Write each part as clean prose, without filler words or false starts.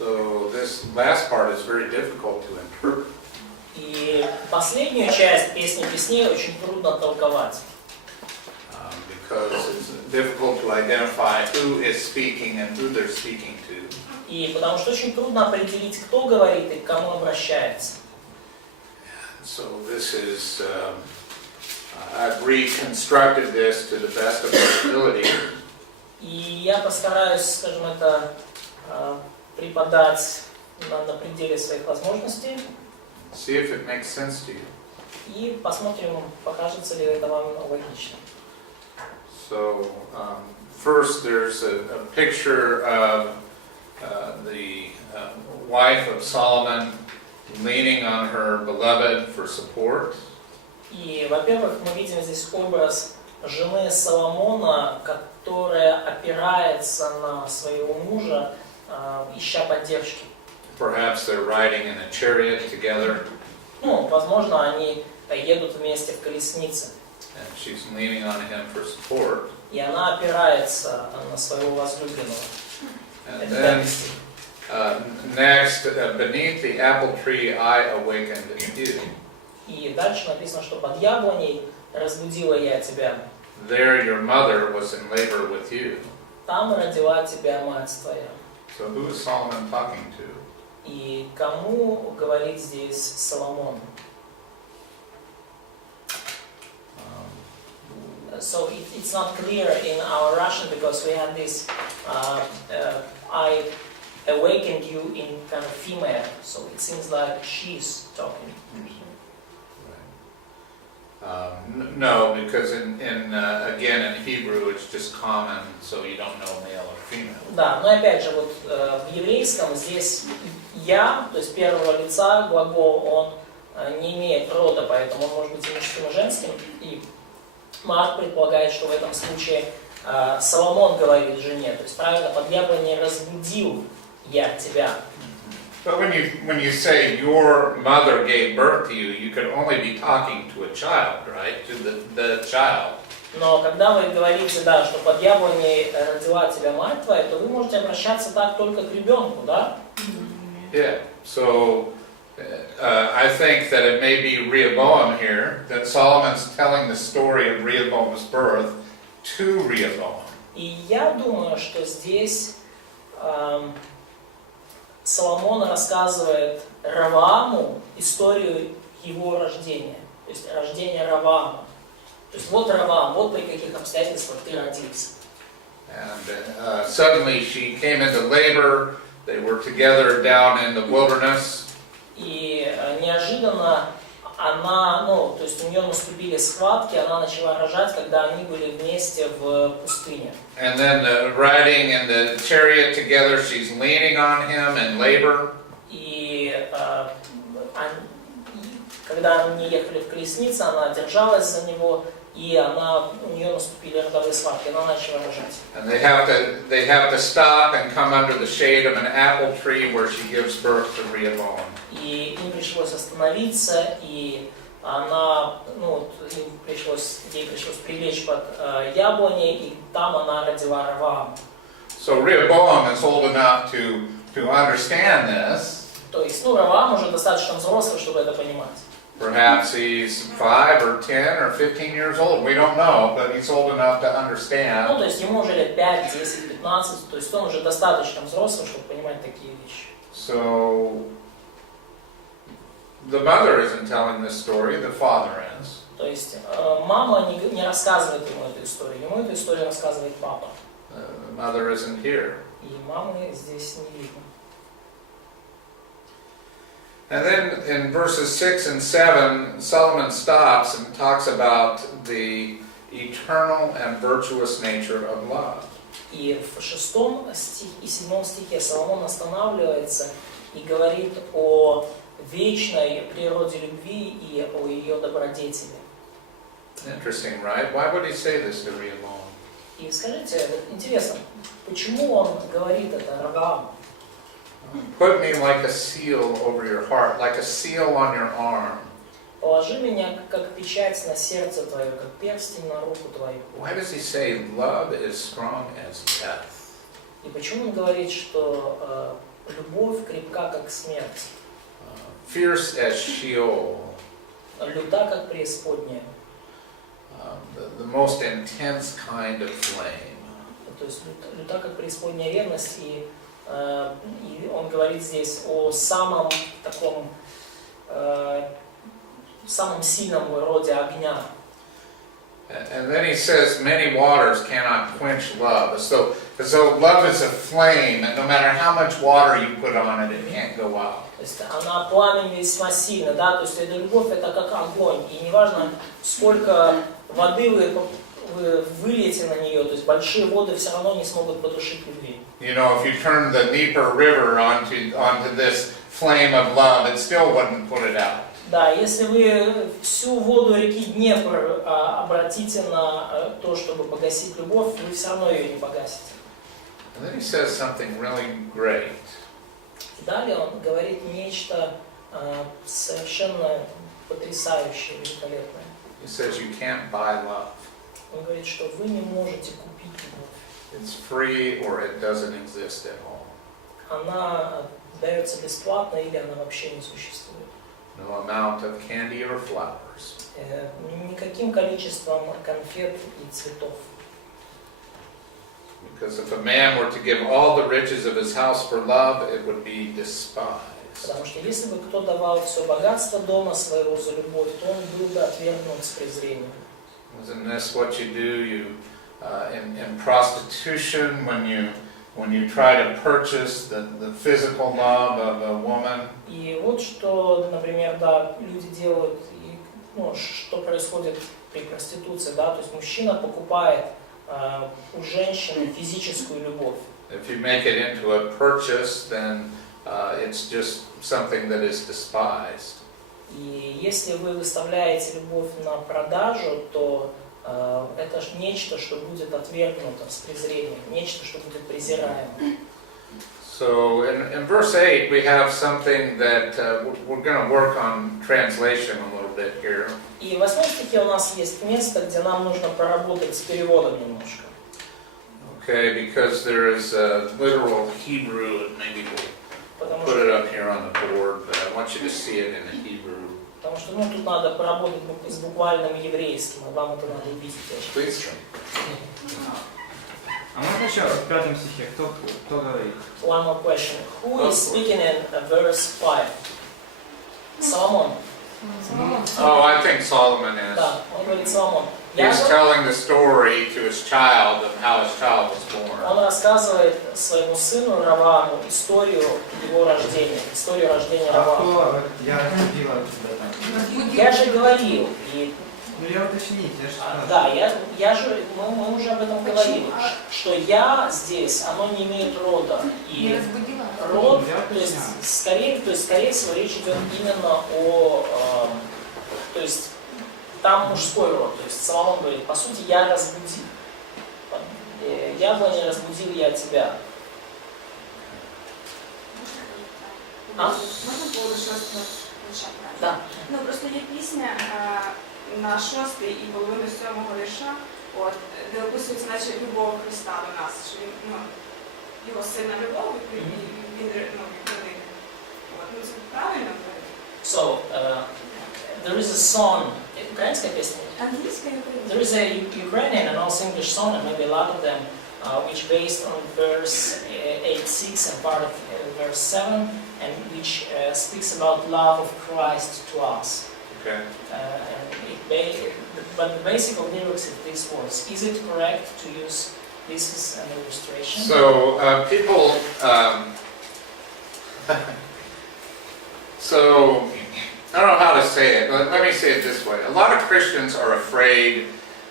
So this last part is very difficult to interpret. И последнюю часть песни песней очень трудно толковать. Because it's difficult to identify who is speaking and who they're speaking to. И потому что очень трудно определить, кто говорит и к кому обращается. So this is, I've reconstructed this to the best of my ability. И я постараюсь, скажем, это преподать на пределе своих возможностей. See if it makes sense to you. И посмотрим, покажется ли это вам логично. So first there's a picture of the wife of Solomon leaning on her beloved for support. И, во-первых, мы видим здесь образ жены Соломона, которая опирается на своего мужа, ища поддержки. Perhaps they're riding in a chariot together. Ну, возможно, они едут вместе в колеснице. And she's leaning on him for support. И она опирается на своего возлюбленного. And then next, beneath the apple tree, I awakened you. И дальше написано, что под яблоней разбудила я тебя. There your mother was in labor with you. Там родила тебя мать твоя. So who is Solomon talking to? И кому говорит здесь Соломон? So it's not clear in our Russian because we have this I awakened you in kind of female, so it seems like she's talking. No, because again in Hebrew it's just common, so you don't know male or female. Да, но опять же вот в еврейском здесь я, то есть первого лица глагол, он не имеет рода, поэтому он может быть и мужским, и женским. И Марк предполагает, что в этом случае Соломон говорит жене, то есть правильно, под яблоней разбудил я тебя. But when you say your mother gave birth to you, you could only be talking to a child, right? To the child. Но когда вы говорите, да, что под яблоней родила тебя мать твоя, то вы можете обращаться так только к ребенку, да? Yeah. So I think that it may be Rehoboam here, that Solomon's telling the story of Rehoboam's birth to Rehoboam. И я думаю, что здесь Соломон рассказывает Равааму историю его рождения, то есть рождение Раваама. То есть вот Раваам, вот при каких обстоятельствах ты родился. And suddenly she came into labor. They were together down in the wilderness. И неожиданно она, ну, то есть у нее наступили схватки, она начала рожать, когда они были вместе в пустыне. And then riding in the chariot together, she's leaning on him in labor. И когда они ехали в колеснице, она держалась за него, и у нее наступили родовые схватки, она начала рожать. And they have to stop and come under the shade of an apple tree where she gives birth to Rehoboam. И им пришлось остановиться, и ей пришлось прилечь под яблоней, и там она родила Раваама. So Rehoboam is old enough to understand this. То есть, Раваам уже достаточно взрослый, чтобы это понимать. Perhaps he's 5 or 10 or 15 years old. We don't know, but he's old enough to understand. То есть ему уже лет 5, 10, 15, то есть он уже достаточно взрослый, чтобы понимать такие вещи. So the mother isn't telling this story, the father is. То есть мама не рассказывает ему эту историю, ему эту историю рассказывает папа. The mother isn't here. И мамы здесь не видно. And then in verses 6 and 7, Solomon stops and talks about the eternal and virtuous nature of love. И в 6 и 7 стихе Соломон останавливается и говорит о вечной природе любви и о ее добродетели. Interesting, right? Why would he say this to Rehoboam? И скажите, интересно, почему он говорит это Равааму? Put me like a seal over your heart, like a seal on your arm. Положи меня как печать на сердце твое, как перстень на руку твою. Why does he say love is strong as death? И почему он говорит, что Любовь крепка, как смерть, fierce as Sheol, люта, как преисподняя. the most intense kind of flame. То есть люта, как преисподняя ревность, и он говорит здесь о самом таком, самом сильном роде огня. And then he says, many waters cannot quench love. As though love is a flame, and no matter how much water you put on it, it can't go out. То есть она пламень весьма сильно, да, то есть эта любовь это как огонь, и неважно сколько воды вы выльете на нее, то есть большие воды все равно не смогут потушить любви. You know, if you turn the Dnieper River onto this flame of love, it still wouldn't put it out. Да, если вы всю воду реки Днепр обратите на то, чтобы погасить любовь, вы все равно ее не погасите. And then he says something really great. Далее он говорит нечто совершенно потрясающее, великолепное. He says you can't buy love. Он говорит, что вы не можете купить любовь. It's free or it doesn't exist at all. Она дается бесплатно или она вообще не существует. No amount of candy or flowers. Никаким количеством конфет и цветов. Because if a man were to give all the riches of his house for love, it would be despised. Потому что если бы кто давал все богатство дома своего за любовь, то он был бы отвергнут с презрением. Isn't this what you do? In prostitution, when you try to purchase the physical love of a woman. И вот что, например, да, люди делают, и, ну, что происходит при проституции, да, то есть мужчина покупает у женщины физическую любовь. If you make it into a purchase, then it's just something that is despised. И если вы выставляете любовь на продажу, то это нечто, что будет отвергнуто с презрением, нечто, что будет презираемо. So in verse 8 we have something that we're going to work on translation a little bit here. И в 8 стихе у нас есть место, где нам нужно поработать с переводом немножко. Okay, because there is a literal Hebrew, and maybe we'll put it up here on the board, but I want you to see it in the Hebrew. Потому что тут надо поработать с буквальным еврейским, и вам это надо увидеть. Please. А можно еще в 5 стихе? Кто говорит? One more question. Who is speaking in verse 5? Соломон. Oh, I think Solomon is. Да, он говорит Соломон. He's telling the story to his child of how his child was born. Он рассказывает своему сыну Раваму историю его рождения, историю рождения Равама. Я разбудила тебя там. Я же говорил, и Ну я уточнить, я же сказал. да, мы уже об этом говорили, что я здесь, оно не имеет рода. И род, то есть скорее всего речь идет именно о, то есть там мужской род, то есть Соломон говорит, по сути, я разбудил. Яблоня разбудил я тебя. Можна було шостого вірша? Да. Ну просто є пісня на 6-й і половину 7-го вірша, де описується наче любов Христа до нас, що він, його сильна любов, і він відповідає. Ну це правильно? So, there is a song, украинская песня? Англійська і українська. There is a Ukrainian and also English song, and maybe a lot of them, which based on verse 8:6 and part of verse 7, and which speaks about love of Christ to us. Okay. But the basic of lyrics is these words. Is it correct to use this as an illustration? So people, so I don't know how to say it, but let me say it this way. A lot of Christians are afraid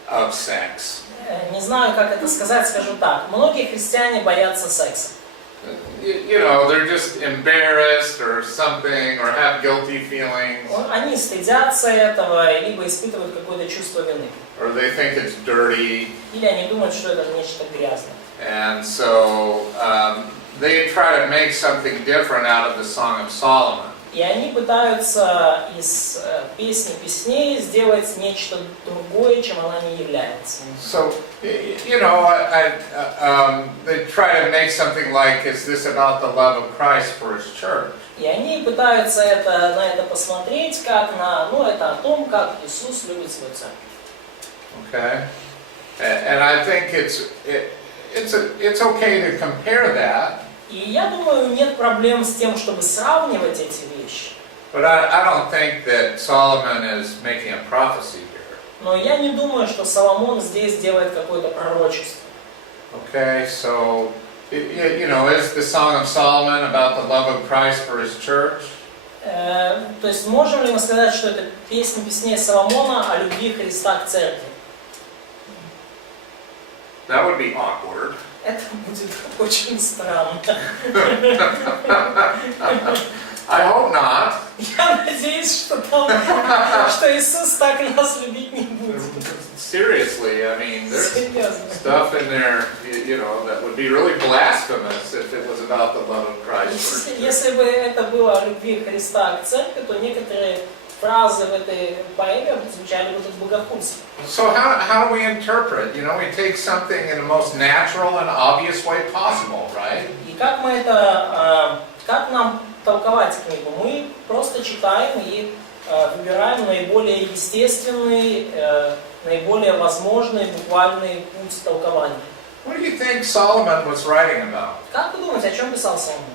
of sex. Не знаю, как это сказать, скажу так. Многие христиане боятся секса. You know, they're just embarrassed or something, or have guilty feelings. Они стыдятся этого, либо испытывают какое-то чувство вины. Or they think it's dirty. Или они думают, что это нечто грязное. And so they try to make something different out of the Song of Solomon. И они пытаются из песни песней сделать нечто другое, чем она не является. So, you know, they try to make something like, is this about the love of Christ for His church? И они пытаются на это посмотреть, как на, это о том, как Иисус любит свою церковь. Okay? And I think it's okay to compare that. И я думаю, нет проблем с тем, чтобы сравнивать эти вещи. But I don't think that Solomon is making a prophecy here. Но я не думаю, что Соломон здесь делает какое-то пророчество. Okay, so, you know, is the Song of Solomon about the love of Christ for His church? То есть можем ли мы сказать, что это песня песней Соломона о любви Христа к церкви? That would be awkward. Это будет очень странно. I hope not. Я надеюсь, что Иисус так нас любить не будет. Seriously, I mean, there's Серьезно. stuff in there, you know, that would be really blasphemous if it was about the love of Christ. Если бы это было о любви Христа к церкви, то некоторые фразы в этой поэме звучали бы как богохульство. So how do we interpret? You know, we take something in the most natural and obvious way possible, right? И как мы это, как нам толковать книгу? Мы просто читаем и выбираем наиболее естественный, наиболее возможный буквальный путь толкования. What do you think Solomon was writing about? Как вы думаете, о чем писал Соломон?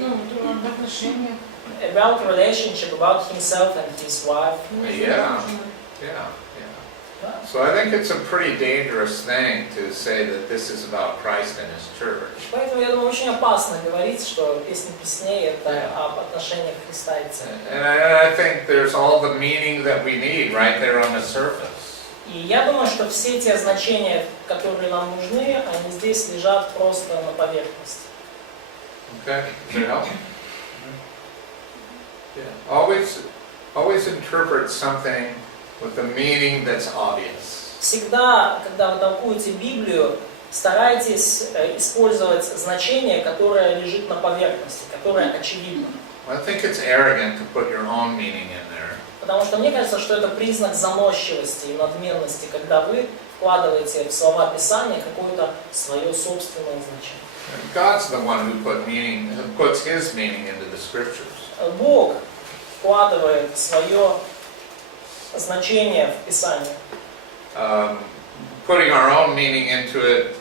Об отношениях. About relationship, about himself and his wife. Yeah. So I think it's a pretty dangerous thing to say that this is about Christ and His church. Поэтому я думаю, очень опасно говорить, что песня песней это об отношениях Христа и церкви. And I think there's all the meaning that we need right there on the surface. И я думаю, что все те значения, которые нам нужны, они здесь лежат просто на поверхности. Okay? Does that help? Yeah. Always interpret something with a meaning that's obvious. Всегда, когда вы толкуете Библию, старайтесь использовать значение, которое лежит на поверхности, которое очевидно. I think it's arrogant to put your own meaning in there. Потому что мне кажется, что это признак заносчивости и надменности, когда вы вкладываете в слова Писания какое-то свое собственное значение. God's the one who puts His meaning into the Scriptures. Бог вкладывает свое значение в Писание. Putting our own meaning into it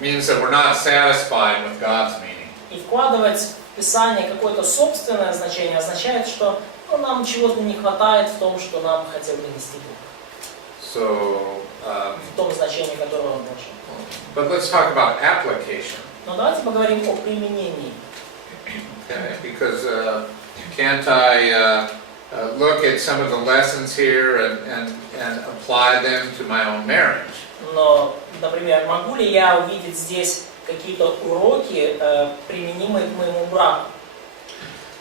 means that we're not satisfied with God's meaning. И вкладывать в Писание какое-то собственное значение означает, что нам чего-то не хватает в том, что нам хотел донести Бог. So, В том значении, которое Он вложил. but let's talk about application. Но давайте поговорим о применении. Okay, because can't I look at some of the lessons here and apply them to my own marriage? Но, например, могу ли я увидеть здесь какие-то уроки, применимые к моему браку?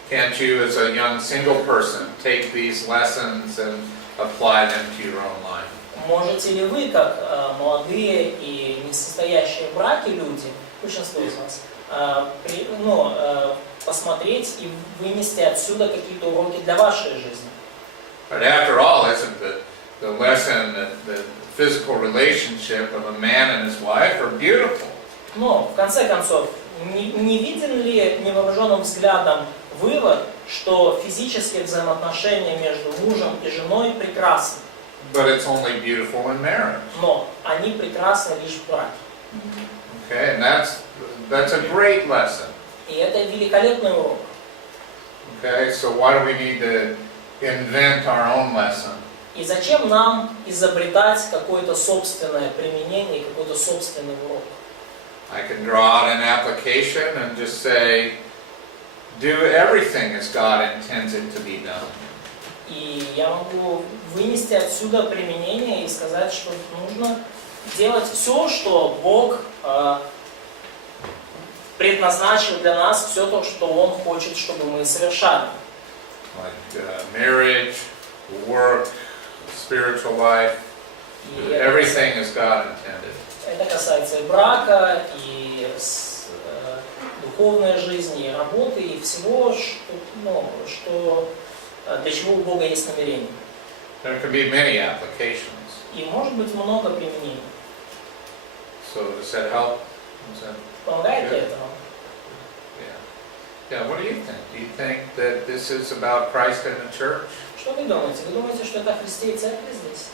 Can't you, as a young single person, take these lessons and apply them to your own life? Можете ли вы, как молодые и не состоящие в браке люди, большинство из вас, посмотреть и вынести отсюда какие-то уроки для вашей жизни? But after all, isn't the lesson that the physical relationship of a man and his wife are beautiful? Но, в конце концов, не виден ли невооруженным взглядом вывод, что физические взаимоотношения между мужем и женой прекрасны? But it's only beautiful in marriage. Но они прекрасны лишь в браке. Okay, and that's a great lesson. И это великолепный урок. Okay, so why do we need to invent our own lesson? И зачем нам изобретать какое-то собственное применение и какой-то собственный урок? I can draw out an application and just say, do everything as God intends it to be done. И я могу вынести отсюда применение и сказать, что нужно делать все, что Бог предназначил для нас, все то, что Он хочет, чтобы мы совершали. Like marriage, work, spiritual life, И everything as God intended. это касается и брака, и духовной жизни, и работы, и всего, что для чего у Бога есть намерение. There can be many applications. И может быть много применений. So does that help? Is that, Помогает ли это вам? yeah. Yeah, what do you think? Do you think that this is about Christ and the church? Что вы думаете? Вы думаете, что это о Христе и Церкви здесь?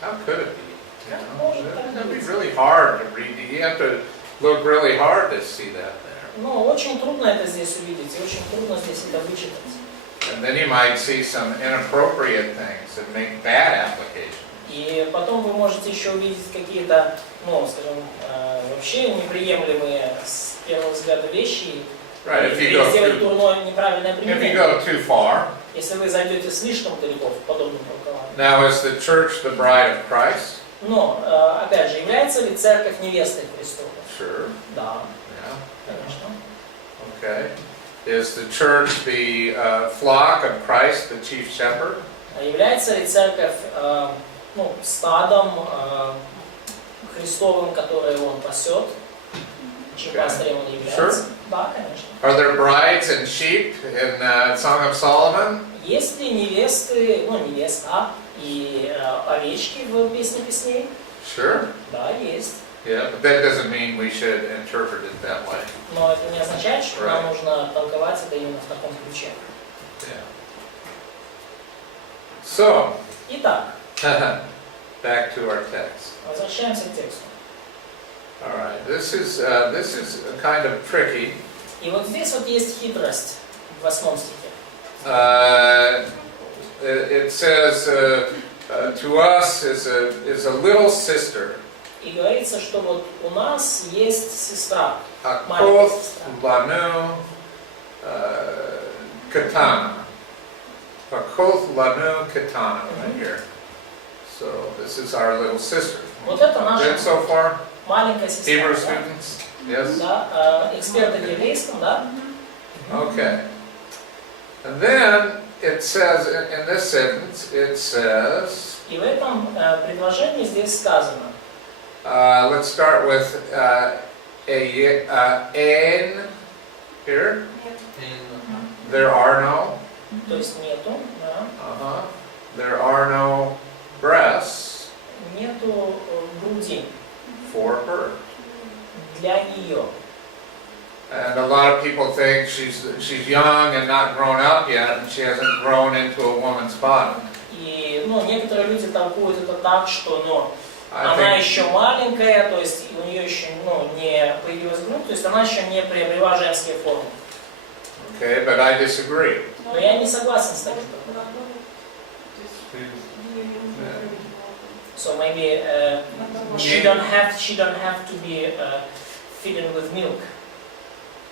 How could it be? You Как know, может так that'd be быть? really hard to read. You have to look really hard to see that there. Ну, очень трудно это здесь увидеть, и очень трудно здесь это вычитать. And then you might see some inappropriate things that make bad applications. И потом вы можете еще увидеть какие-то, скажем, вообще неприемлемые с первого взгляда вещи, Right, и сделать дурное, неправильное if you применение. go too far. Если вы зайдете слишком далеко в подобном толковании. Now, is the church the bride of Christ? Но, опять же, является ли церковь невестой Христовой? Sure. Да, Yeah. конечно. Okay. Is the church the flock of Christ, the chief shepherd? Является ли церковь стадом Христовым, которое он пасет? Чьим пастырем он является? Sure. Да, конечно. Are there brides and sheep in Song of Solomon? Есть ли невесты, невеста и овечки в Песне Песней? Sure. Да, есть. Yeah, but that doesn't mean we should interpret it that way. Но это не означает, что нам Right. нужно толковать это именно в таком ключе. Yeah. So, Итак, back to our text. возвращаемся к тексту. All right. This is kind of tricky. И вот здесь вот есть хитрость в 8 стихе. It says to us is a little sister. И говорится, что вот у нас есть сестра, маленькая Akoth сестра. lanu katana. Akoth lanu katana right here. So this is our little sister. Вот это наша Good so far? маленькая сестра. Hebrew Да? students? Yes? Да, эксперты в еврейском, да? Okay. And then it says, in this sentence, it says, И в этом предложении здесь сказано. let's start with an here. There are no. То есть нету, да? Uh-huh. There are no breasts Нету груди for her. для нее. And a lot of people think she's young and not grown up yet, and she hasn't grown into a woman's body. И некоторые люди толкуют это так, что I она think еще маленькая, то есть у нее еще не появилась грудь, то есть она еще не приобрела женские формы. okay, but I disagree. Но я не согласен с таким. So maybe she don't have to be filled with milk.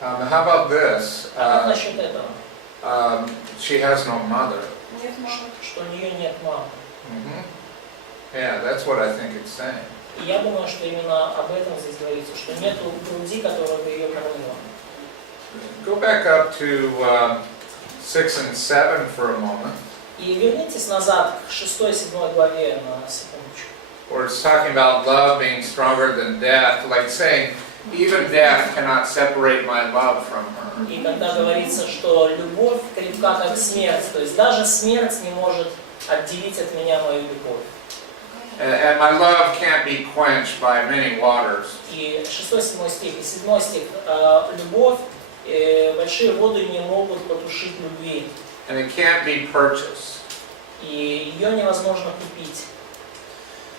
How about this? А как насчет этого? She has no mother. Что у нее нет мамы. Mm-hmm. Yeah, that's what I think it's saying. И я думаю, что именно об этом здесь говорится, что нету груди, которая бы ее кормила. Go back up to 6 and 7 for a moment, И вернитесь назад к 6-7 главе на секундочку. where it's talking about love being stronger than death, like saying, even death cannot separate my love from her. И когда говорится, что любовь крепка как смерть, то есть даже смерть не может отделить от меня мою любовь. And my love can't be quenched by many waters. И 6-7 стих, и 7 стих, любовь, большие воды не могут потушить любви. And it can't be purchased. И ее невозможно купить.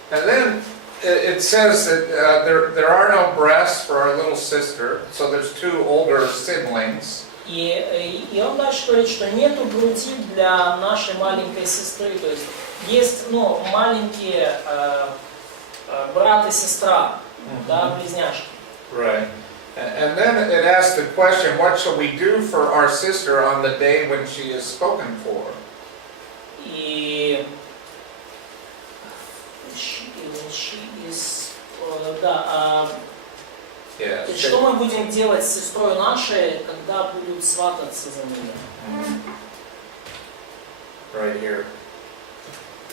And then it says that there are no breasts for our little sister, so there's two older siblings. И он дальше говорит, что нету груди для нашей маленькой сестры, то есть маленькие брат и сестра, да, близняшки. Right. And then it asks the question, what shall we do for our sister on the day when she is spoken for? И Yes. что мы будем делать с сестрой нашей, когда будут свататься за нее? Right here.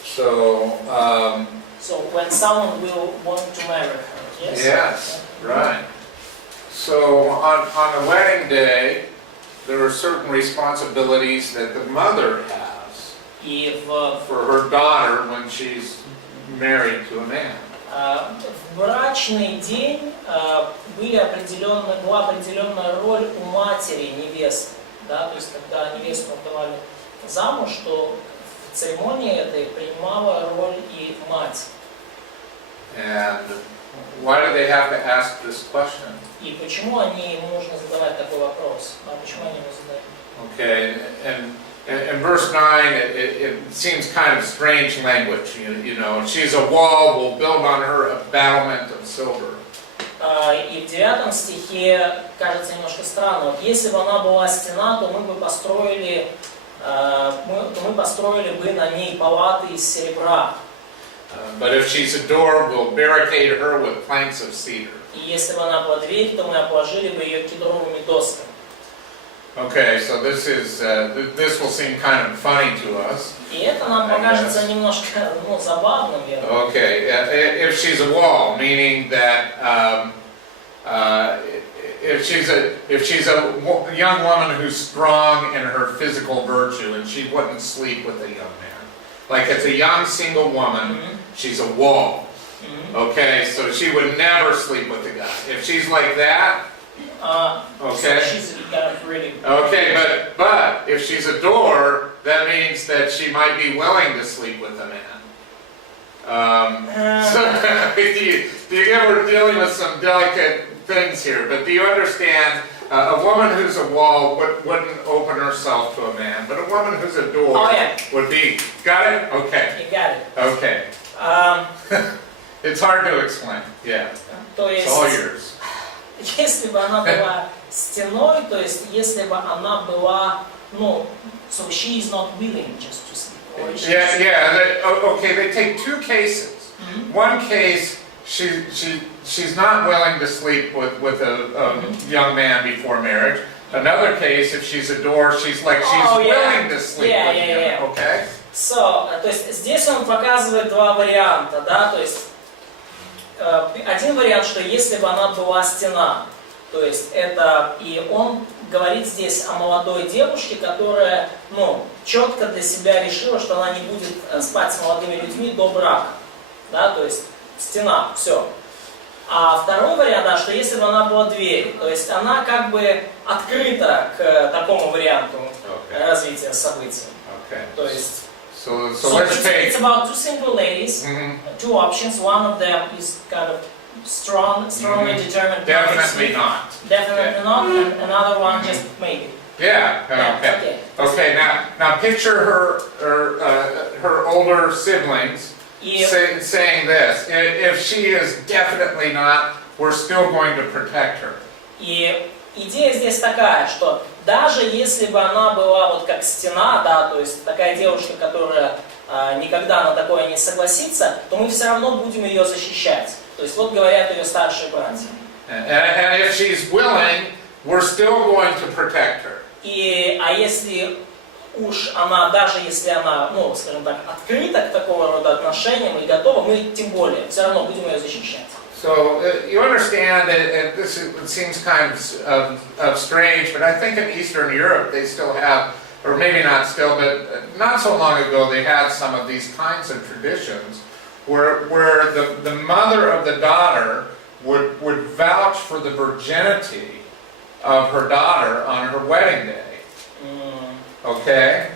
So, So when someone will want to marry her, yes? yes, right. So on the wedding day, there are certain responsibilities that the mother has И в for her daughter when she's married to a man. В брачный день была определенная роль у матери невесты, да, то есть когда невесту отдавали замуж, то в церемонии этой принимала роль и мать. And why do they have to ask this question? И почему им нужно задавать такой вопрос? А почему они его задают? Okay, and in verse 9, it seems kind of strange language. You know, she's a wall, we'll build on her a battlement of silver. И в 9 стихе кажется немножко странно. Вот если бы она была стена, то мы бы построили бы на ней палаты из серебра. But if she's a door, we'll barricade her with planks of cedar. И если бы она была дверь, то мы обложили бы ее кедровыми досками. Okay, so this will seem kind of funny to us. И это нам покажется немножко, забавным, верно? Okay, if she's a wall, meaning that if she's a young woman who's strong in her physical virtue, and she wouldn't sleep with a young man. Like it's a young single woman, she's a wall. Okay, so she would never sleep with a guy. If she's like that, okay. So she's kind of really... Okay, but if she's a door, that means that she might be willing to sleep with a man. So do you get we're dealing with some delicate things here? But do you understand? A woman who's a wall wouldn't open herself to a man, but a woman who's a door would be. Got it? Okay. You got it. Okay. It's hard to explain. Yeah. То есть, it's all yours. Если бы она была стеной, то есть если бы она была, so she is not willing just to sleep. Okay, they take two cases. One case, she's not willing to sleep with a young man before marriage. Another case, if she's a door, she's willing to sleep with him. Okay? So, то есть здесь он показывает два варианта, да, то есть один вариант, что если бы она была стена, то есть это, и он говорит здесь о молодой девушке, которая, четко для себя решила, что она не будет спать с молодыми людьми до брака, да, то есть стена, все. А второй вариант, что если бы она была дверь, то есть она как бы открыта к такому варианту развития событий. То есть So let's take... It's about two single ladies, two options. One of them is kind of strongly determined. Definitely not. Definitely not, and another one just maybe. Yeah. Okay. Now picture her older siblings saying this. If she is definitely not, we're still going to protect her. И идея здесь такая, что даже если бы она была вот как стена, да, то есть такая девушка, которая никогда на такое не согласится, то мы все равно будем ее защищать. То есть вот говорят ее старшие братья. And if she's willing, we're still going to protect her. А если уж она, даже если она, скажем так, открыта к такого рода отношениям и готова, мы тем более все равно будем ее защищать. So you understand that it seems kind of strange, but I think in Eastern Europe they still have, or maybe not still, but not so long ago they had some of these kinds of traditions where the mother of the daughter would vouch for the virginity of her daughter on her wedding day. Okay?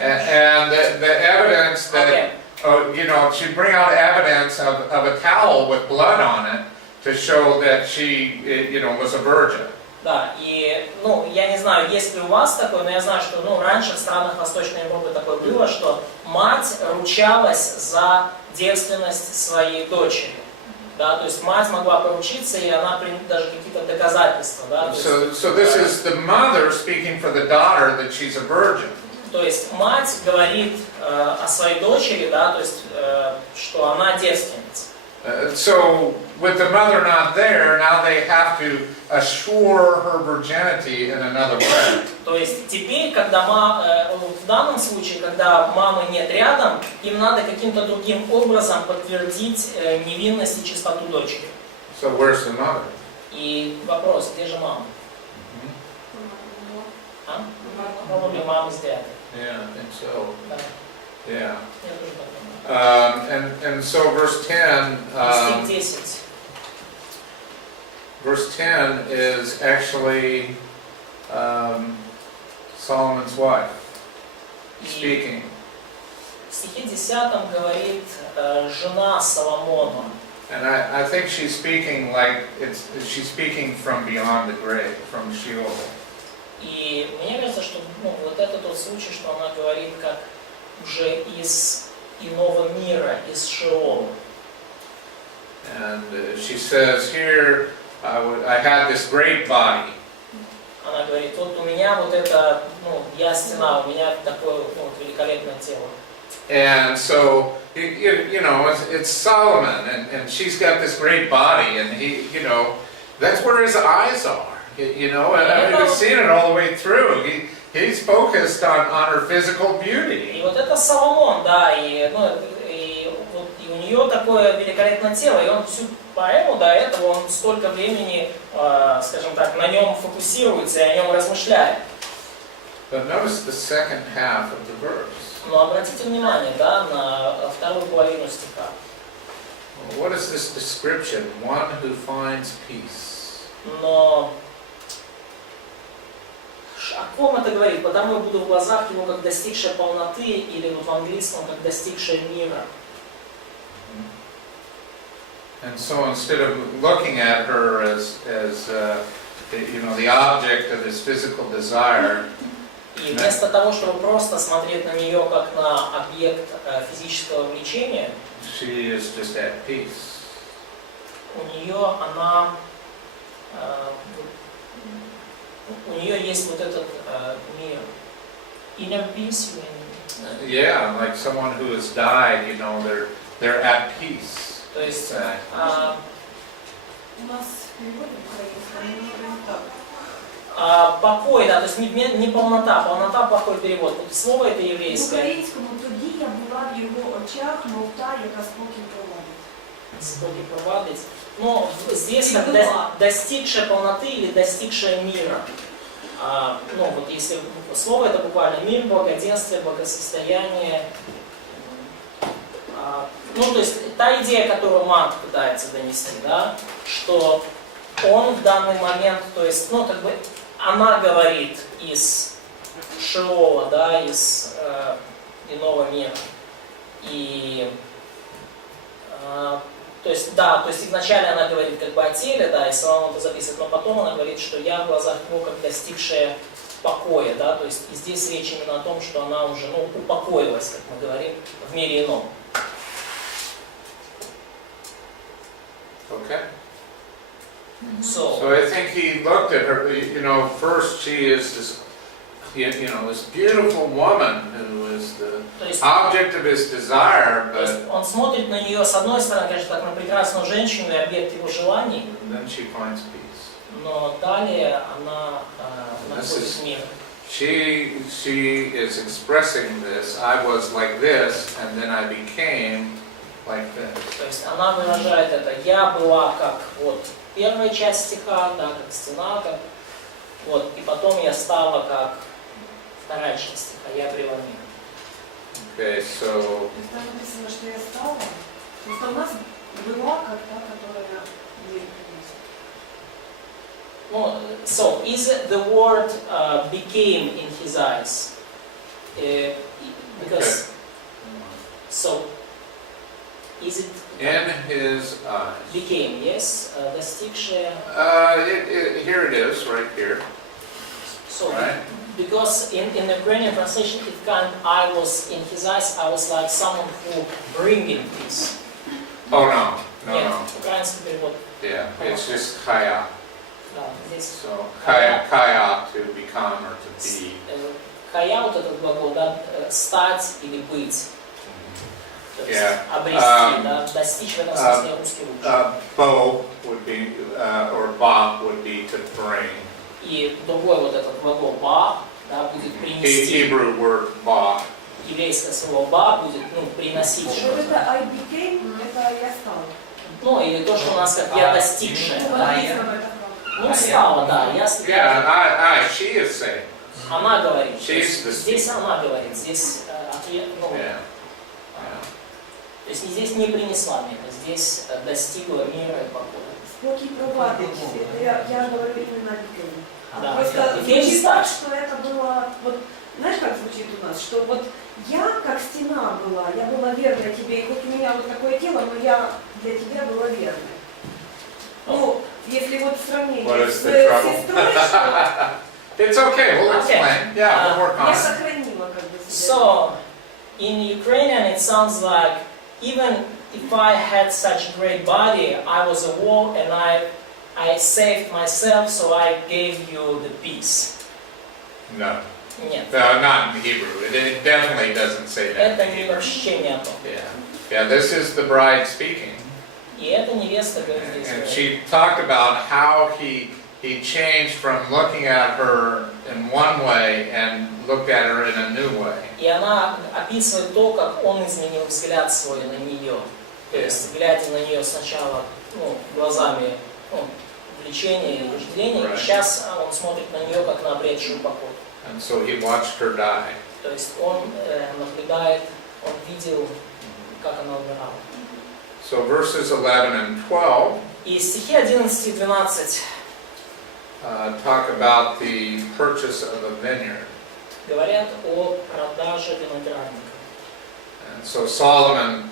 And the evidence that... she'd bring out evidence of a towel with blood on it to show that she, was a virgin. Да, и, я не знаю, есть ли у вас такое, но я знаю, что, раньше в странах Восточной Европы такое было, что мать ручалась за девственность своей дочери. Да, то есть мать могла поручиться, и она даже какие-то доказательства, да. So this is the mother speaking for the daughter that she's a virgin. То есть мать говорит о своей дочери, да, то есть, что она девственница. So with the mother not there, now they have to assure her virginity in another way. То есть теперь, когда в данном случае, когда мамы нет рядом, им надо каким-то другим образом подтвердить невинность и чистоту дочери. So where's the mother? И вопрос, где же мама? А? Probably mom is dead. Yeah, I think so. Да, Yeah. я тоже так думаю. And so verse 10, Стих 10. verse 10 is actually Solomon's wife И speaking. в стихе 10 говорит жена Соломона. And I think she's speaking like she's speaking from beyond the grave, from Sheol. И мне кажется, что вот это тот случай, что она говорит как уже из иного мира, из Шеола. And she says here, I had this great body. Она говорит, вот у меня вот это, я стена, у меня такое вот великолепное тело. And so, you know, it's Solomon, and she's got this great body, and he, you know, that's where his eyes are. You know, and I mean, we've seen it all the way through. He's focused on her physical beauty. И вот это Соломон, да, и у нее такое великолепное тело, и он всю поэму до этого, он столько времени, скажем так, на нем фокусируется и о нем размышляет. But notice the second half of the verse. Но обратите внимание, да, на вторую половину стиха. What is this description? One who finds peace. Но о ком это говорит? Потому я буду в глазах его как достигшая полноты, или вот в английском как достигшая мира. And so instead of looking at her as you know, the object of his physical desire, И вместо того, чтобы просто смотреть на нее как на объект физического влечения, she is just at peace. у нее есть вот этот мир. Inner peace, Yeah, like someone who has died, you know, they're at peace. то есть У нас в переводе украинском так. покой, да, то есть не полнота, полнота плохой перевод. Вот слово это В еврейское. українському тоді я була в його очах, мов та, яка спокій проводить. Спокій проводить. Но здесь как достигшая полноты или достигшая мира. Вот если слово это буквально мир, благоденствие, благосостояние. То есть та идея, которую Марк пытается донести, да, что он в данный момент, то есть, как бы она говорит из Шеола, да, из иного мира. И то есть, да, то есть изначально она говорит как бы о теле, да, и Соломон это записывает, но потом она говорит, что я в глазах его как достигшая покоя, да, то есть и здесь речь именно о том, что она уже, упокоилась, как мы говорим, в мире ином. Okay. So I think he looked at her. You know, first she is this, you know, this beautiful woman who is the object of his desire, то есть but он смотрит на нее с одной стороны, конечно, как на прекрасную женщину и объект его желаний, then she finds peace. но далее она находит мир. She is expressing this. I was like this, and then I became like this. То есть она выражает это. Я была как вот первая часть стиха, да, как стена, как вот, и потом я стала как вторая часть стиха. Я обрела мир. Okay, so Там написано, что я стала, просто у нас была как та, которая мир приносит. So is the word became in his eyes? Because so is it in his eyes. became? Yes, достигшая. Here it is, right here. So Right. because in the Ukrainian translation it kind I was in his eyes, I was like someone who bringing this. Oh no, Нет, no. украинский перевод. Yeah, it's just kaya. Да, здесь So kaya to become or to be. кая, вот этот глагол, да, стать или быть. То есть обрести, да, достичь в этом смысле русский лучше. Bo would be, or ba would be to bring. И другой вот этот глагол ба, да, будет принести. Hebrew word ba. Еврейское слово ба будет, приносить Вот что-то. это I became, это я стала. Или то, что у нас как я достигшая. В Да, английском это Ну, стала, да, я Yeah, she is saying. Она говорит. She's the Здесь она говорит, здесь ответ, ну, Yeah. то есть здесь не принесла мира, здесь достигла мира и покоя. Споки пробавить. Я говорю именно о Библии. Да, Просто Библия звучит так, старше. что это было, вот, знаешь, как звучит у нас, что вот я как стена была, я была верна тебе, и хоть у меня вот такое тело, но я для тебя была верной. Ну, если вот сравнение What с is the trouble? сестрой, что It's okay, we'll explain. Yeah, we'll work on я it. сохранила как бы себя. So, in Ukrainian it sounds like, even if I had such a great body, I was a war and I saved myself, so I gave you the peace. No. Нет, No, not in Hebrew. It definitely doesn't say that. это in не Hebrew. вообще не о том. Yeah. Yeah, this is the bride speaking. И эта невеста говорит здесь. And говорит. she talked about how he changed from looking at her in one way and looked at her in a new way. И она описывает то, как он изменил взгляд свой на нее. То есть, глядя на нее сначала глазами влечения и вожделения, и Right. сейчас он смотрит на нее как на обретшую покой. And so he watched her die. То есть он наблюдает, он видел, как она умирала. So verses 11 and 12 И стихи 11 и 12 talk about the purchase of a vineyard. говорят о продаже виноградника. And so Solomon,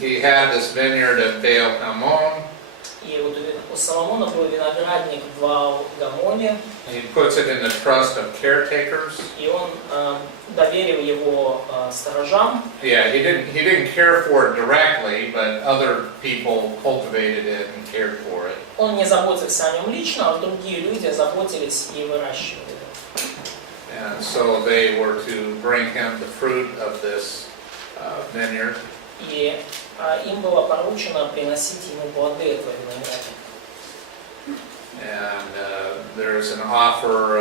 he had this vineyard at Baal Hamon. И вот у Соломона был виноградник в Ваал-Гамоне, He puts it in the trust of caretakers. и он доверил его сторожам. Yeah, he didn't care for it directly, but other people cultivated it and cared for it. Он не заботился о нем лично, а другие люди заботились и выращивали его. And so they were to bring him the fruit of this vineyard. И им было поручено приносить ему плоды этого виноградника. And there's an offer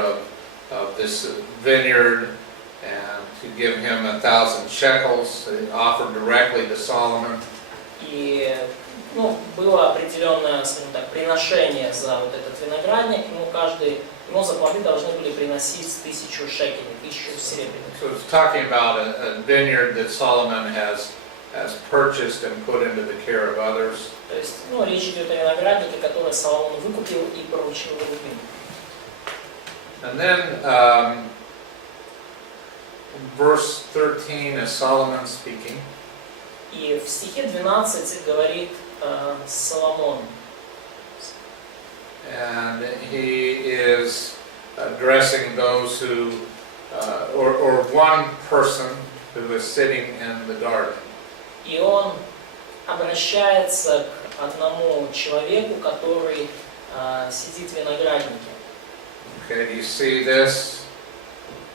of this vineyard and to give him 1,000 shekels. They offered directly to Solomon. И было определенное, скажем так, приношение за вот этот виноградник. Ему за плоды должны были приносить 1000 шекелей, 1000 серебряных. So it's talking about a vineyard that Solomon has purchased and put into the care of others. То есть, речь идет о винограднике, который Соломон выкупил и поручил другим. And then verse 13 is Solomon speaking. И в стихе 12 говорит Соломон. And he is addressing those who, or one person who is sitting in the garden. И он обращается к одному человеку, который сидит в винограднике. Okay, do you see this?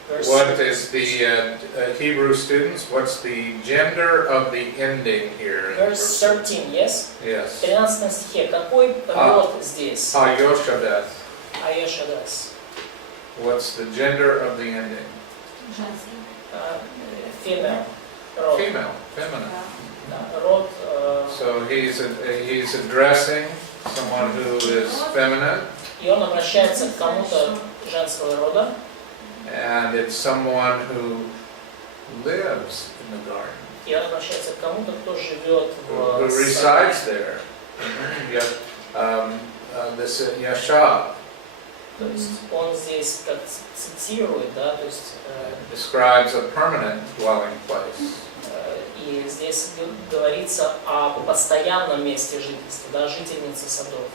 Verse What is the Hebrew students? What's the gender of the ending here? in Verse 13, yes? Yes. В 13 стихе. Какой род здесь? Hayoshabeth. Аешадас. What's the gender of the ending? Женский. Female. Род. Female, feminine. Да, род. So he's addressing someone who is feminine, И он обращается к кому-то женского рода. and it's someone who lives in the garden, И он обращается к кому-то, кто живет who в resides саду. there. This Yashab То есть он здесь как цитирует, да, то есть describes a permanent dwelling place. и здесь говорится о постоянном месте жительства, да, жительнице садов.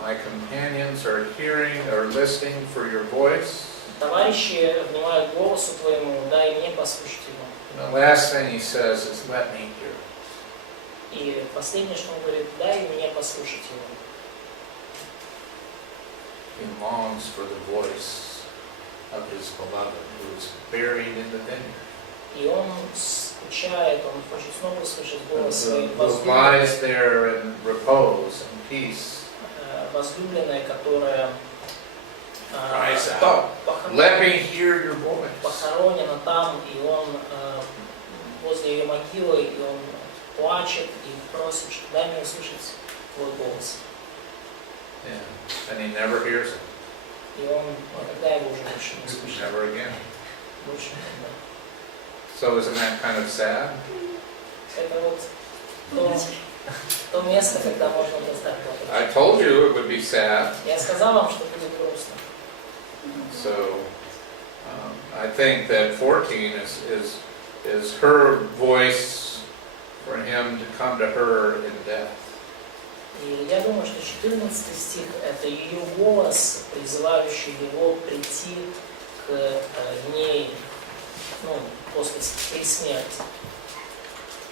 My companions are hearing or listening for your voice. Товарищи внимают голосу твоему, дай мне послушать его. And the last thing he says is, let me hear. И последнее, что он говорит, дай мне послушать его. He longs for the voice of his beloved who is buried in the vineyard. И он скучает, он хочет снова услышать голос своей Who lies there in repose and peace. возлюбленной, которая Cries out, let me hear your voice. похоронена там, и он возле ее могилы, и он плачет и просит, что дай мне услышать твой голос. Yeah. And he never hears it. И он никогда его уже больше не слышит. Never again. Больше никогда. So isn't that kind of sad? Это вот то место, когда можно достать I платочек. told you it would be sad. Я сказал вам, что будет грустно. So I think that 14 is her voice for him to come to her in death. И я думаю, что 14 стих – это ее голос, призывающий его прийти к ней, ну, при смерти.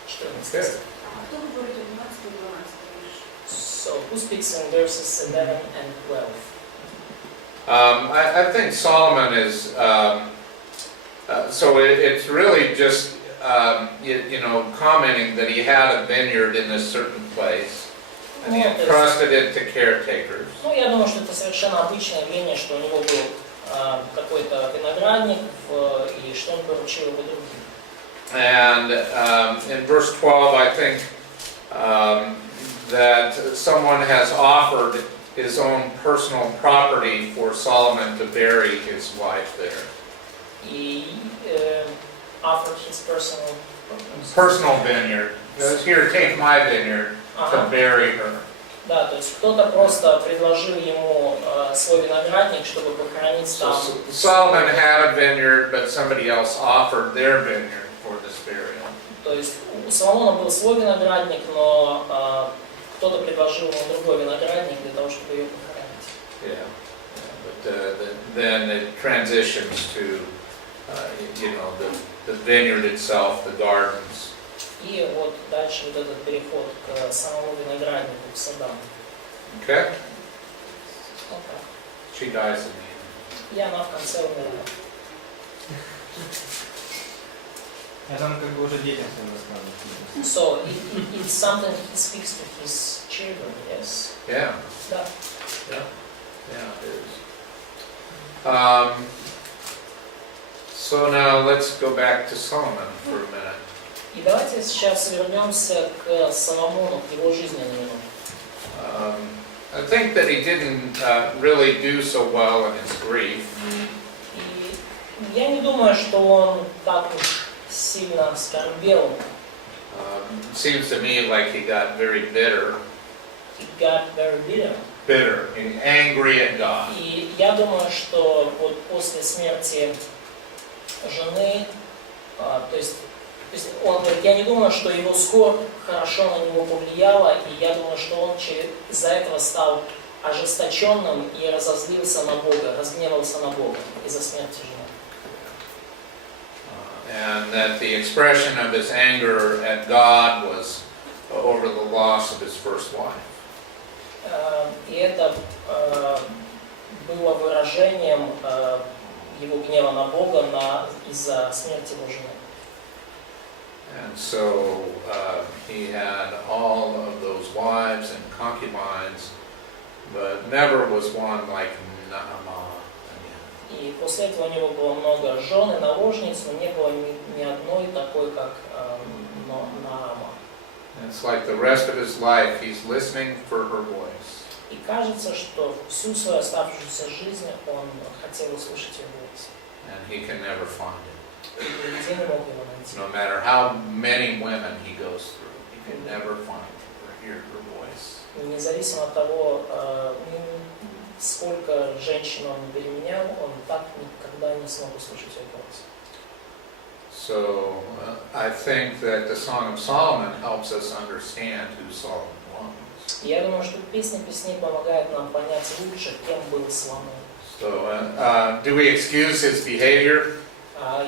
14 стих. А кто говорит 11 и 12 лишь? So, who speaks in verses 11 and 12? I think Solomon is, so it's really just, commenting that he had a vineyard in a certain place, and he entrusted it to caretakers. Ну, я думаю, что это совершенно обычное явление, что у него был какой-то виноградник, и что он поручил его другим. And in verse 12, I think that someone has offered his own personal property for Solomon to bury his wife there. И offered his Personal vineyard. Here, take my vineyard to bury her. Да, то есть кто-то просто предложил ему свой виноградник, чтобы похоронить там. So Solomon had a vineyard, but somebody else offered their vineyard for this burial. То есть у Соломона был свой виноградник, но кто-то предложил ему другой виноградник для того, чтобы ее похоронить. But then it transitions to, the vineyard itself, the gardens. И вот дальше вот этот переход к самому винограднику, к садам. Okay? Вот так. She dies in the end. И она в конце умерла. Я там как бы уже детям своим рассказываю. So it's something he speaks to his children, yes. Yeah. Да. Yeah, it is. So now let's go back to Solomon for a minute. И давайте сейчас вернемся к Соломону, к его жизни на минуту. I think that he didn't really do so well in his grief. И я не думаю, что он так уж сильно скорбел. It seems to me like he got very bitter. He got very bitter. Bitter, and angry at God. И я думаю, что вот после смерти жены, то есть он говорит, я не думаю, что его скорбь хорошо на него повлияла, и я думаю, что он из-за этого стал ожесточенным и разозлился на Бога, разгневался на Бога из-за смерти жены. And that the expression of his anger at God was over the loss of his first wife. И это было выражением его гнева на Бога из-за смерти его жены. And so he had all of those wives and concubines, but never was one like Naamah again. И после этого у него было много жен и наложниц, но не было ни одной такой, как Наама. It's like the rest of his life he's listening for her voice. И кажется, что всю свою оставшуюся жизнь он хотел услышать ее голос. And he can never find it. И нигде не мог его найти. No matter how many women he goes through, he can never find or hear her voice. И независимо от того, сколько женщин он переменял, он так никогда не смог услышать ее голос. So I think that the Song of Solomon helps us understand who Solomon was. И я думаю, что песня песней помогает нам понять лучше, кем был Соломон. So do we excuse his behavior?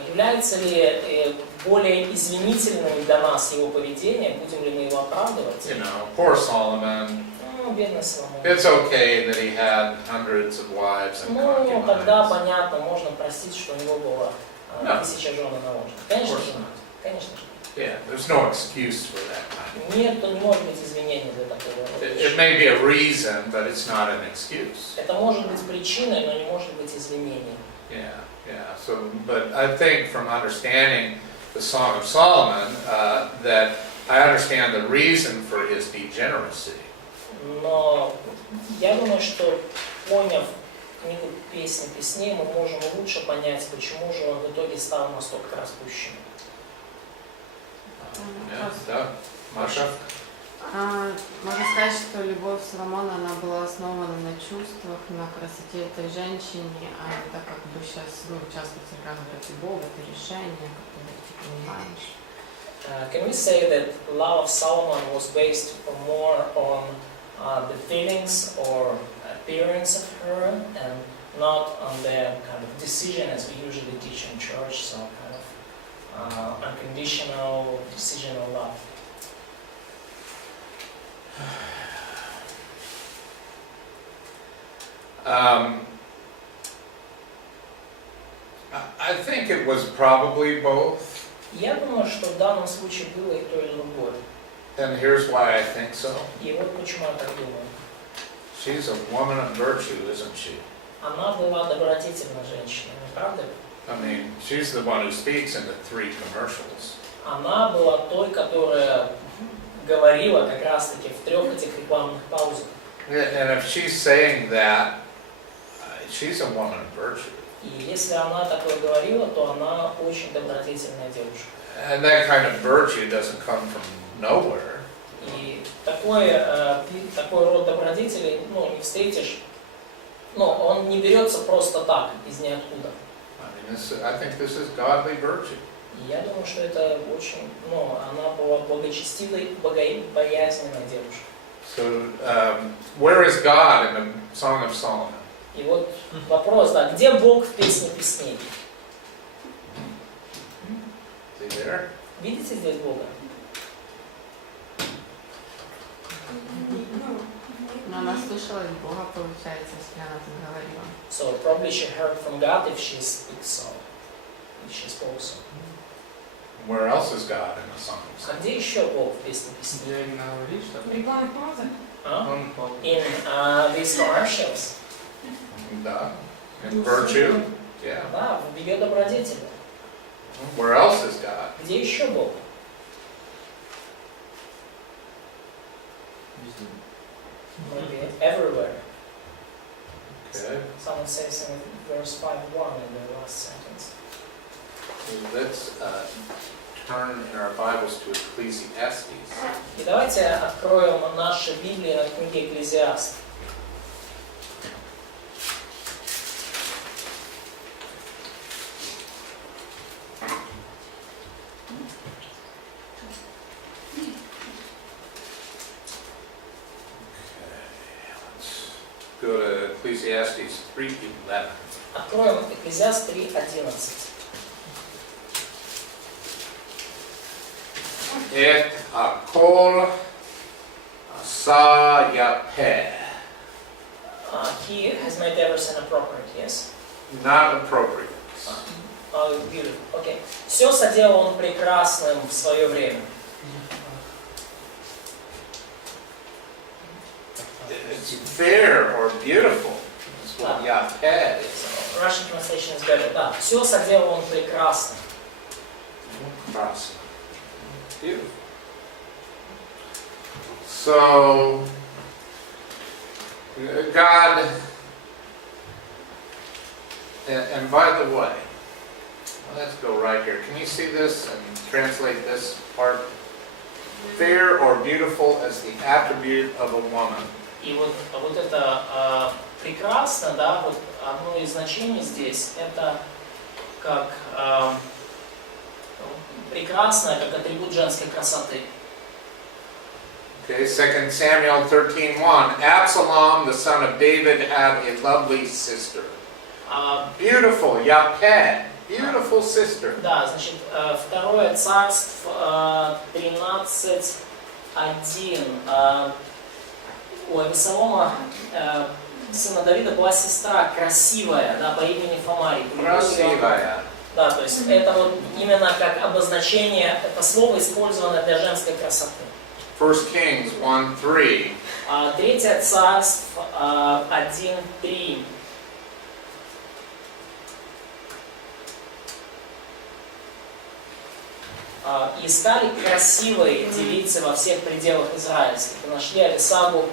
Является ли более извинительным для нас его поведение? Будем ли мы его оправдывать? You know, poor Solomon. Бедный Соломон. It's okay that he had hundreds of wives and Ну, тогда concubines. понятно, можно простить, что у него было 1000 жен и наложниц. Конечно же, конечно же. Yeah, there's no excuse for that kind. Нет, не может быть изменения для такого. It may be a reason, but it's not an excuse. Это может быть причиной, но не может быть извинением. Yeah. So, but I think from understanding the Song of Solomon, that I understand the reason for his degeneracy. Но я думаю, что поняв книгу «Песни песней», мы можем лучше понять, почему же он в итоге стал настолько распущенным. Да, Маша? Можно сказать, что любовь Соломона, она была основана на чувствах, на красоте этой женщине, а это как бы сейчас, часто всегда говорят, любовь, это решение, как ты понимаешь. Can we say that love of Solomon was based more on the feelings or appearance of her and not on the kind of decision as we usually teach in church, so kind of unconditional, decisional love? I think it was probably both. Я думаю, что в данном случае было и то, и другое. And here's why I think so. И вот почему я так думаю. She's a woman of virtue, isn't she? Она была добродетельной женщиной, не правда ли? I mean, she's the one who speaks in the 3 commercials. Она была той, которая говорила как раз-таки в 3 этих рекламных паузах. And if she's saying that, she's a woman of virtue. И если она такое говорила, то она очень добродетельная девушка. And that kind of virtue doesn't come from nowhere. И такой род добродетелей, не встретишь, он не берется просто так, из ниоткуда. I think this is godly virtue. И я думаю, что это очень, она была благочестивой, богобоязненной девушкой. So, where is God in the Song of Solomon? И вот вопрос, где Бог в песне песней? Is he there? Видите здесь Бога? Но она слышала от Бога, получается, если она так говорила. So probably she heard from God if she speaks so. If she spoke so. Where else is God in the Song of А Solomon? где еще Бог в песне песней? Где именно говорит, что В рекламных паузах? он In these commercials. Да. In virtue? Yeah. Да, в ее добродетели. Where else is God? Где еще Бог? везде. Maybe everywhere. Okay. Someone says in verse 5:1 in the last sentence. Let's turn in our Bibles to Ecclesiastes. И давайте откроем наши Библии на книге Экклезиаст. Go to Ecclesiastes 3:11. Откроем Экклезиаст 3:11. Et akol sa yapeh. He has made everything appropriate, yes? Not appropriate. Beautiful. Okay. Все соделал он прекрасным в свое время. It's fair or beautiful. That's what yapeh is. Russian translation is better. Да, все соделал он прекрасно. Cross. Beautiful. So, God, and by the way, let's go right here. Can you see this and translate this part? Fair or beautiful as the attribute of a woman. И вот это прекрасно, да, вот одно из значений здесь, это как прекрасное, как атрибут женской красоты. Okay, 2 Samuel 13:1. Absalom, the son of David, had a lovely sister. Beautiful, Yapeh. Beautiful sister. Да, значит, 2 Царств 13:1. У Авесолома, сына Давида, была сестра красивая, да, по имени Фамарий. Красивая. Да, то есть это вот именно как обозначение, это слово использовано для женской красоты. 1 Kings 1:3. 3 Царств 1:3. искали красивой девицы во всех пределах израильских. И нашли Алисабу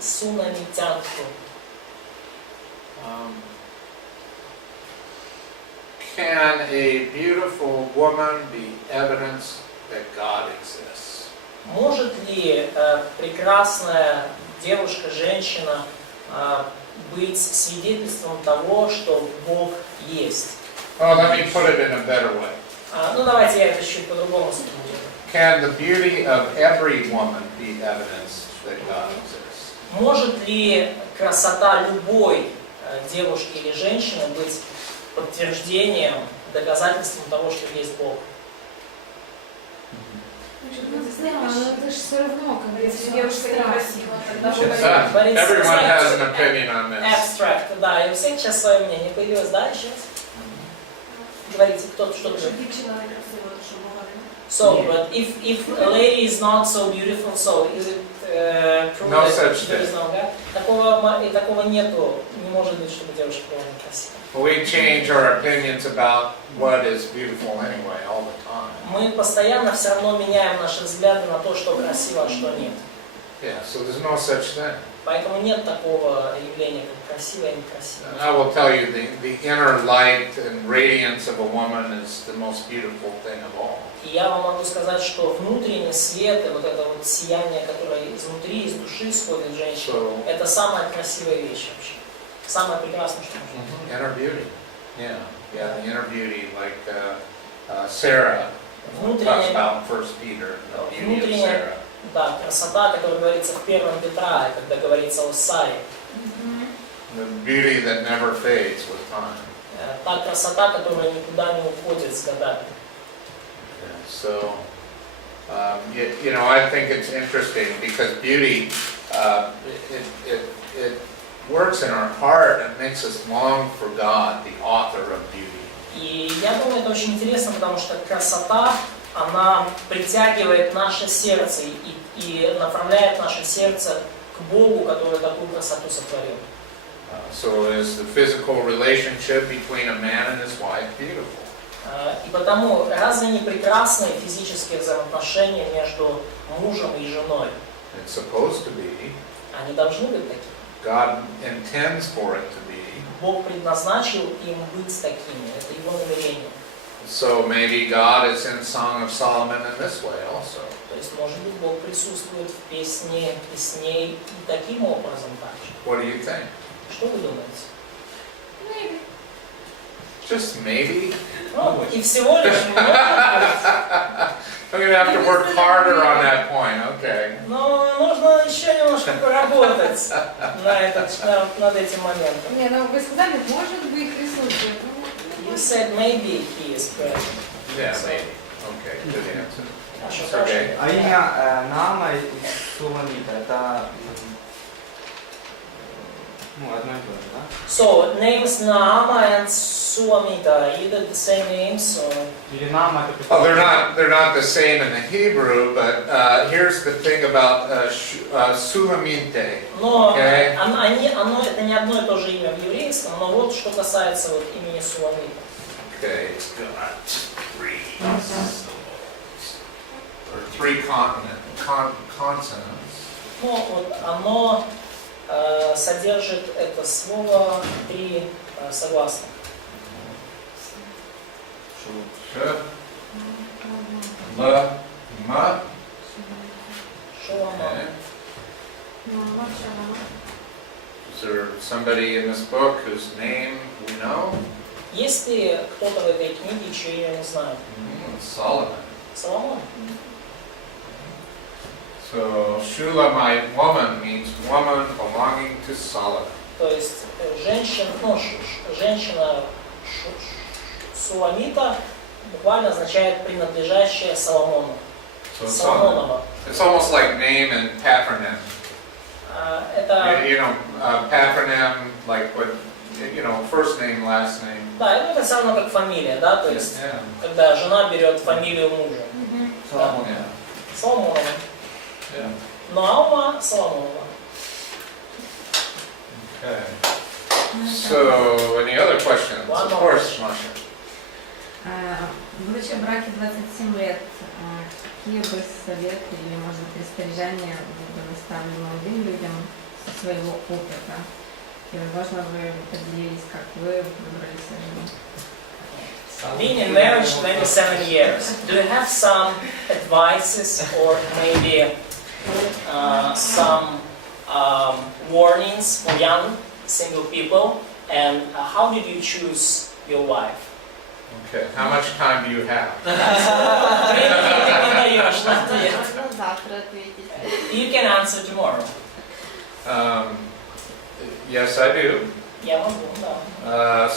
Сунамитянку. Can a beautiful woman be evidence that God exists? Может ли прекрасная девушка, женщина быть свидетельством того, что Бог есть? Well, let me put it in a better way. Ну давайте я это чуть по-другому сформулирую. Can the beauty of every woman be evidence that God exists? Может ли красота любой девушки или женщины быть подтверждением, доказательством того, что есть Бог? Да, но это же все равно, как бы, Если всё девушка абстрактно. некрасивая, тогда Everyone has an opinion on this. Abstract, да, и у всех сейчас свое мнение появилось, да, сейчас? Говорите, кто-то что-то Якщо говорит. дівчина не красива, то що Бога нема? So, but if a lady is not so beautiful, so is it true No that such there is thing. no God? Такого нету, не может быть, чтобы девушка была некрасивой. We change our opinions about what is beautiful anyway all the time. Мы постоянно все равно меняем наши взгляды на то, что красиво, а что нет. Yeah, so there's no such thing. Поэтому нет такого явления, как красиво и некрасиво. And I will tell you, the inner light and radiance of a woman is the most beautiful thing of all. И я вам могу сказать, что внутренний свет и вот это вот сияние, которое изнутри, из души исходит в женщине, So, это самая красивая вещь вообще. Самое прекрасное, что может быть. inner beauty. Yeah, the inner beauty, like Sarah talks about 1 Peter, the beauty of Sarah. Да, красота, которая говорится в 1 Петра, когда говорится о Саре. The beauty that never fades with time. Та красота, которая никуда не уходит с годами. So, I think it's interesting because beauty, it works in our heart and makes us long for God, the author of beauty. И я думаю, это очень интересно, потому что красота, она притягивает наше сердце и направляет наше сердце к Богу, который такую красоту сотворил. So is the physical relationship between a man and his wife beautiful? И потому, разве не прекрасные физические взаимоотношения между мужем и женой? It's supposed to be. Они должны быть такими. God intends for it to be. Бог предназначил им быть такими. Это Его намерение. So maybe God is in Song of Solomon in this way also. То есть, может быть, Бог присутствует в песне песней и таким образом также. What do you think? Что вы думаете? Just maybe? Ну, и всего лишь I'm going to have to work harder on that point, okay. но нужно еще немножко поработать над этим моментом. Не, ну вы сказали, может быть, присутствует. You said maybe he is present. Yeah, maybe. Okay, good answer. Хорошо, It's okay. А имя Наама и Суламита, это одно и то же, да? So, names Naama and Suamita, either the same names or... Или Наама это Well, they're not the same in the Hebrew, but here's the thing about Sulamite. Но Okay. это не одно и то же имя в еврейском, но вот что касается вот имени Суамита. Okay, it's got three syllables, or three consonants. Ну, вот оно содержит это слово 3 согласных. Sh, l, ma. Шолома. Okay. Is there somebody in this book whose name we know? Есть ли кто-то в этой книге, чье я не знаю? Solomon. Соломон. So Shulamite woman means woman belonging to Solomon. То есть женщина Суламита буквально означает принадлежащая Соломону. So Соломонова. it's almost like name and patronym. Это, Patronym, like what, first name, last name. да, это все равно как фамилия, да, то есть Yeah. когда жена берет фамилию мужа. Соломон. Yeah. Соломонова. Yeah. Наума Соломонова. Okay. So, any other questions? One Of more course, question. Masha. Будучи в браке 27 лет, какие бы советы или, может быть, распоряжения вы бы наставили молодым людям со своего опыта? И, возможно, вы поделились, как вы выбрали свою жену. Being in marriage 27 years, do you have some advices or maybe some warnings for young single people? And how did you choose your wife? Okay, how much time do you have? Завтра ответите. You can answer tomorrow. Yes, I do. Я могу, да.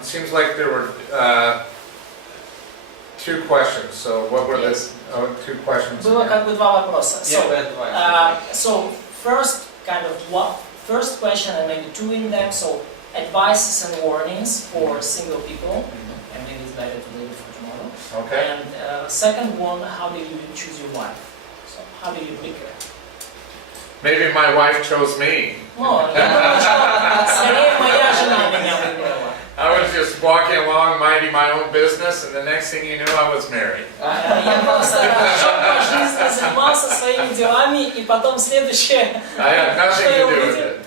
It seems like there were two questions. So what were the two questions? Было again? как бы два вопроса. Advice. So first kind of first question and maybe two in them. So advices and warnings for single people, and maybe it's better to leave it for tomorrow. Okay. And second one, how did you choose your wife? So how did you pick her? Maybe my wife chose me. Ну, я думаю, что скорее моя жена меня выбрала. I was just walking along, minding my own business, and the next thing you knew, I was married. Я просто шел по жизни, занимался своими делами, и потом следующее, I had nothing что я to do with увидел, it.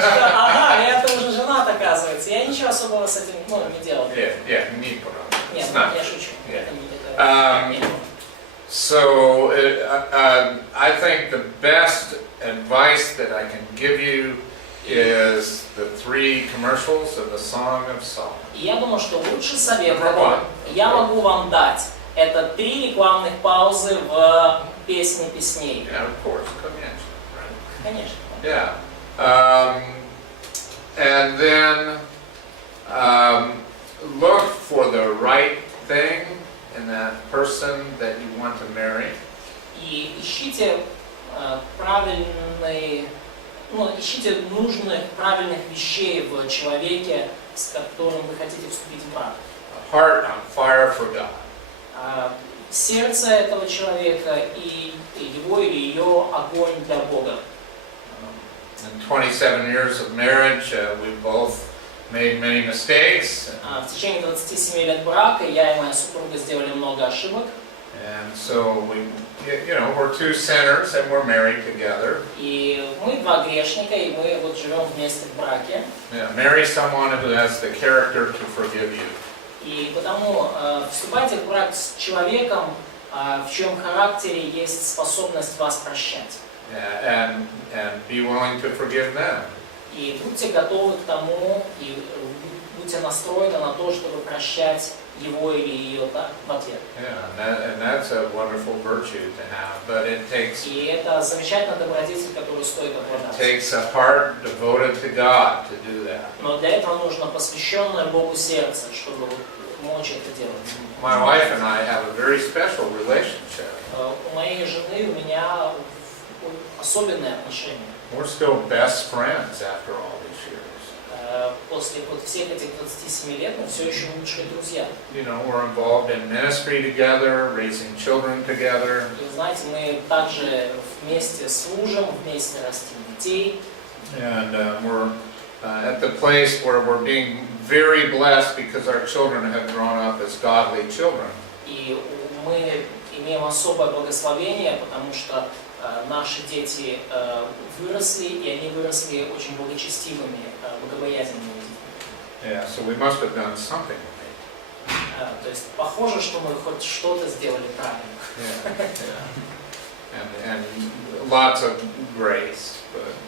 что, ага, это уже женат, оказывается. Я ничего особого с этим не делал. Не пора. Нет, It's not. я шучу. Yeah. Это не это. So I think the best advice that I can give you is the 3 commercials of the Song of Solomon. И я думаю, что лучший совет, Number который one. я могу вам дать, это 3 рекламных паузы в «Песне песней». Yeah, of course, convention, right? Конечно. Yeah. And then look for the right thing in that person that you want to marry. И ищите ищите нужных, правильных вещей в человеке, с которым вы хотите вступить в брак. A heart on fire for God. Сердце этого человека и его или ее огонь для Бога. In 27 years of marriage, we've both made many mistakes. В течение 27 лет брака я и моя супруга сделали много ошибок. And so we're 2 sinners and we're married together. И мы 2 грешника, и мы вот живем вместе в браке. Yeah, marry someone who has the character to forgive you. И потому вступайте в брак с человеком, в чьем характере есть способность вас прощать. And be willing to forgive them. И будьте готовы к тому, и будьте настроены на то, чтобы прощать его или ее в ответ. Yeah, and that's a wonderful virtue to have, but it takes И это замечательный добродетель, который стоит обладать. takes a heart devoted to God to do that. Но для этого нужно посвященное Богу сердце, чтобы мочь это делать. My wife and I have a very special relationship. У моей жены, у меня особенные отношения. We're still best friends after all these years. После вот всех этих 27 лет мы все еще лучшие друзья. You know, we're involved in ministry together, raising children together. И знаете, мы также вместе служим, вместе растим детей. And we're at the place where we're being very blessed because our children have grown up as godly children. И мы имеем особое благословение, потому что наши дети выросли, и они выросли очень благочестивыми, богобоязненными детьми. Yeah, so we must have done something right. То есть похоже, что мы хоть что-то сделали правильно. Yeah. And lots of grace.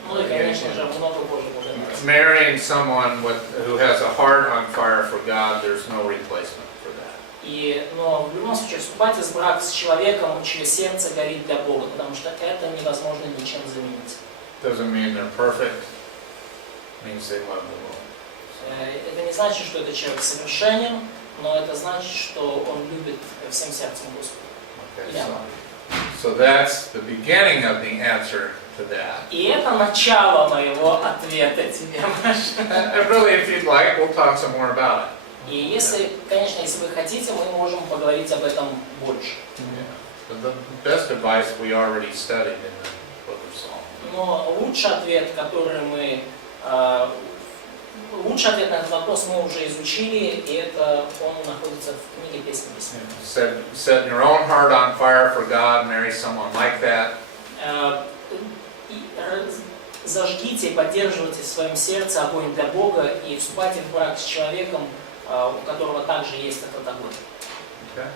Ну и, конечно же, много Божьей благодати. Marrying someone who has a heart on fire for God, there's no replacement for that. Но в любом случае вступайте в брак с человеком, чье сердце горит для Бога, потому что это невозможно ничем заменить. Doesn't mean they're perfect. It means they love the Lord. Это не значит, что этот человек совершенен, но это значит, что он любит всем сердцем Господа. Okay, so that's the beginning of the answer to that. И это начало моего ответа тебе, Маша. And really, if you'd like, we'll talk some more about it. И если, конечно, если вы хотите, мы можем поговорить об этом больше. Yeah. The best advice we already studied in the book of Psalms. Но лучший ответ, который мы лучший ответ на этот вопрос мы уже изучили, и это он находится в книге «Песни письмен». Set your own heart on fire for God, marry someone like that. Зажгите, поддерживайте в своем сердце огонь для Бога и вступайте в брак с человеком, у которого также есть этот огонь. Okay.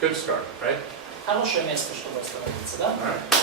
Good start, right? Хорошее место, чтобы остановиться, да? All right.